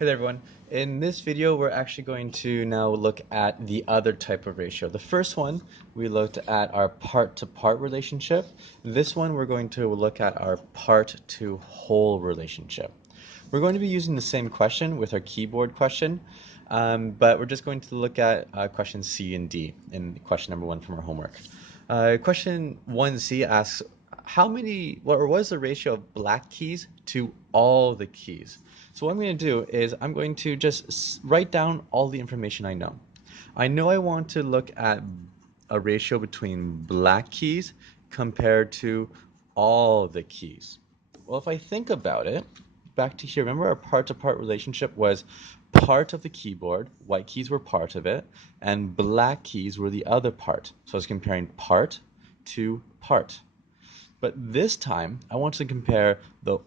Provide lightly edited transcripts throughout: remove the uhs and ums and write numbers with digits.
Hey there everyone. In this video we're actually going to now look at the other type of ratio. The first one we looked at our part-to-part relationship. This one we're going to look at our part-to-whole relationship. We're going to be using the same question with our keyboard question, but we're just going to look at questions C and D in question number 1 from our homework. Question 1C asks, what is the ratio of black keys to all the keys? So what I'm going to do is I'm going to just write down all the information I know. I know I want to look at a ratio between black keys compared to all the keys. Well, if I think about it, back to here, remember our part-to-part relationship was part of the keyboard, white keys were part of it, and black keys were the other part. So I was comparing part to part. But this time, I want to compare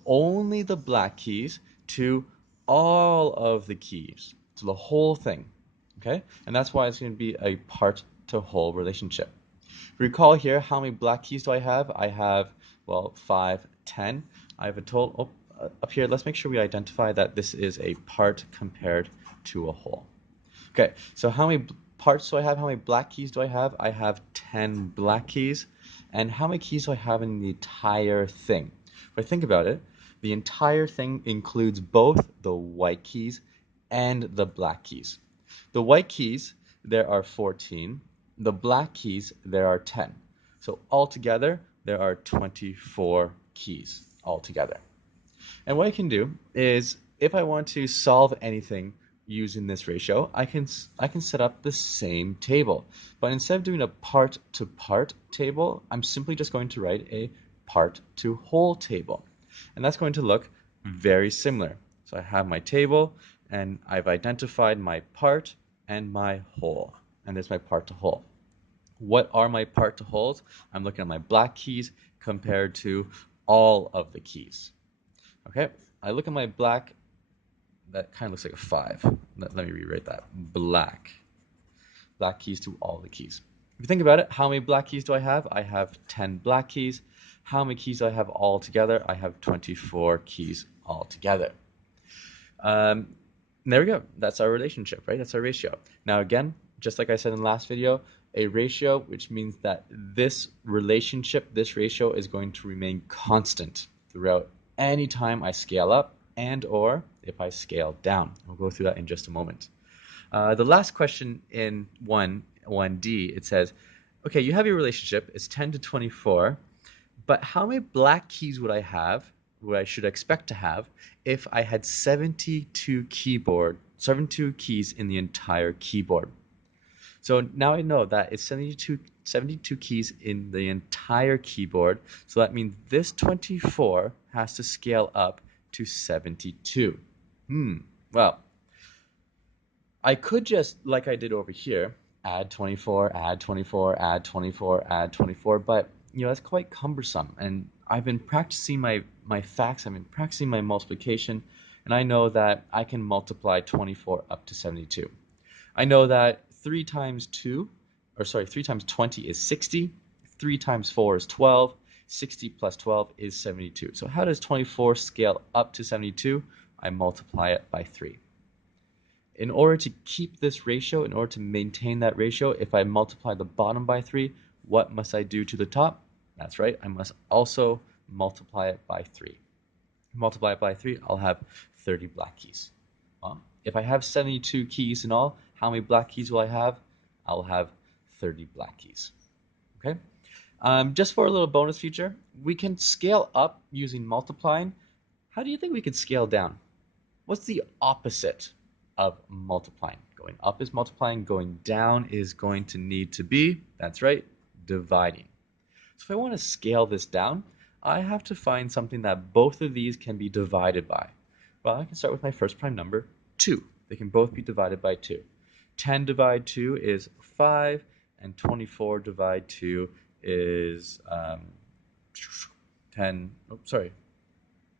only the black keys to all of the keys, to the whole thing, okay? And that's why it's going to be a part-to-whole relationship. Recall here, how many black keys do I have? I have, well, 5, 10. I have a total, up here, let's make sure we identify that this is a part compared to a whole. Okay, so how many parts do I have? How many black keys do I have? I have 10 black keys. And how many keys do I have in the entire thing? If I think about it, the entire thing includes both the white keys and the black keys. The white keys, there are 14. The black keys, there are 10. So altogether, there are 24 keys altogether. And what I can do is, if I want to solve anything using this ratio, I can set up the same table. But instead of doing a part-to-part table, I'm simply just going to write a part-to-whole table. And that's going to look very similar. So I have my table, and I've identified my part and my whole. And there's my part-to-whole. What are my part-to-wholes? I'm looking at my black keys compared to all of the keys. Okay, I look at my black, that kind of looks like a 5. Let me rewrite that. Black keys to all the keys. If you think about it, how many black keys do I have? I have 10 black keys. How many keys do I have all together? I have 24 keys all together. There we go. That's our relationship, right? That's our ratio. Now again, just like I said in the last video, a ratio, which means that this relationship, this ratio is going to remain constant throughout any time I scale up and or if I scale down. We'll go through that in just a moment. The last question in 1D, it says, okay, you have your relationship, it's 10 to 24, but how many black keys would I have, what I should expect to have, if I had 72 keys in the entire keyboard? So now I know that it's 72 keys in the entire keyboard. So that means this 24 has to scale up to 72. Well, I could just, like I did over here, add 24, add 24, add 24, add 24, but that's quite cumbersome. And I've been practicing my facts, I've been practicing my multiplication, and I know that I can multiply 24 up to 72. I know that 3 times 20 is 60, 3 times 4 is 12, 60 plus 12 is 72. So how does 24 scale up to 72? I multiply it by 3. In order to keep this ratio, in order to maintain that ratio, if I multiply the bottom by 3, what must I do to the top? That's right, I must also multiply it by 3. Multiply it by 3, I'll have 30 black keys. If I have 72 keys in all, how many black keys will I have? I'll have 30 black keys. Okay. Just for a little bonus feature, we can scale up using multiplying. How do you think we could scale down? What's the opposite of multiplying? Going up is multiplying, going down is going to need to be, that's right, dividing. So if I want to scale this down, I have to find something that both of these can be divided by. Well, I can start with my first prime number, 2. They can both be divided by 2. 10 divided 2 is 5, and 24 divided 2 is 10. Oh, sorry.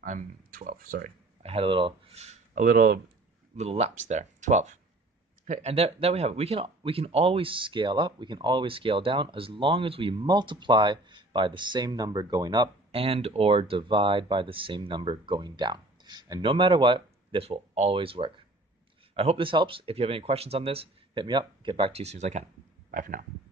I'm 12. Sorry. I had a little lapse there. 12. Okay, and there we have it. We can always scale up, we can always scale down as long as we multiply by the same number going up and or divide by the same number going down. And no matter what, this will always work. I hope this helps. If you have any questions on this, hit me up. Get back to you as soon as I can. Bye for now.